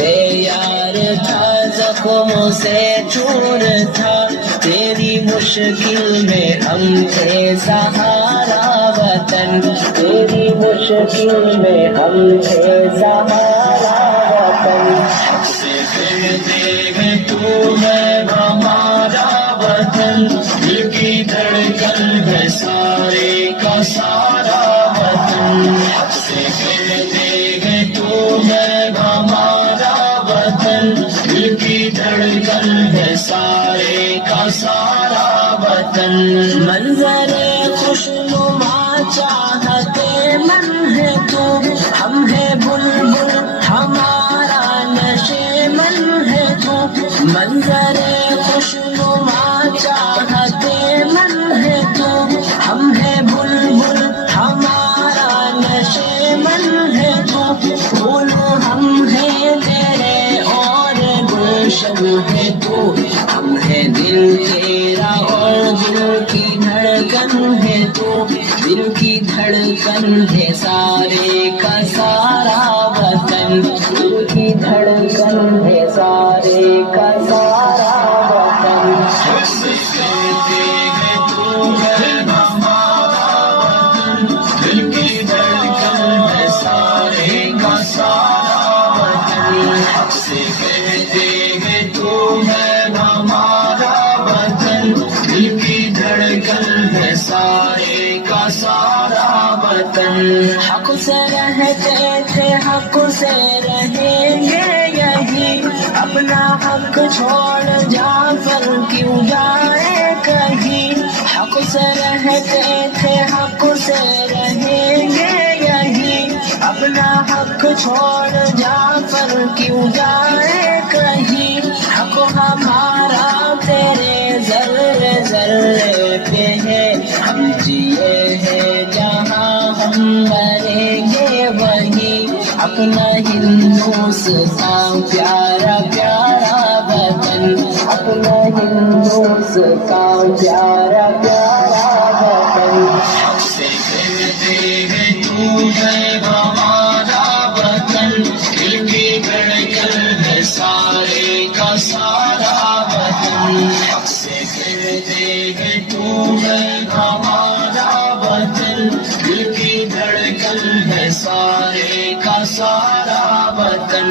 بے یار تھا زخموں سے چور تھا تیری مشکل میں ہم تھے سہارا وطن تیری مشکل میں ہم تھے سہارا وطن حق سے کہتے ہیں تو ہے ہمارا وطن دل کی دھڑکن ہے سارے کا سارا وطن حق سے کہتے ہیں تو ہے ہمارا وطن دل کی دھڑکن ہے سارے کا سارا وطن منظر خوشنما چاہتے من ہے تو ہم ہے بلبل ہمارا نشے من ہے تو منظر خوشنما چاہتے من ہے تو ہم ہے بلبل ہمارا نشے من ہے تو پھول ہم ہیں تیرے اور گلشن ہے تو ہم ہے دل تیرا اور دل کی دھڑکن ہے تو دل کی دھڑکن ہے سارے کا سارا وطن دل کی دھڑکن ہے سارے کا سارا وطن کہتے ہیں تو ہے ہمارا وطن دل کی دھڑکن ہے سارے کا سارا وطن حق سے کہتے ہیں تو ہے ہمارا وطن دل کی دھڑکن ہے سارے کا سارا وطن حق سے رہتے تھے حق سے رہیں گے یہی اپنا حق چھوڑ جعفر کیوں جائے کہیں حق سے رہتے تھے حق سے رہیں گے یہی اپنا حق چھوڑ جعفر کیوں جائے کہیں حق ہمارا تیرے ذرے ذرے پہ ہے ہم جیے ہیں جہاں ہم مریں گے وہیں اپنا ہندوستان پیارا پیارا وطن اپنا ہندوستان پیارا پیارا وطن حق سے کہتے ہیں تو ہے ہمارا وطن دل کی دھڑکن ہے سارے کا سارا وطن حق سے کہتے ہیں تو ہے ہمارا وطن دل کی دھڑکن ہے سارے کا سارا وطن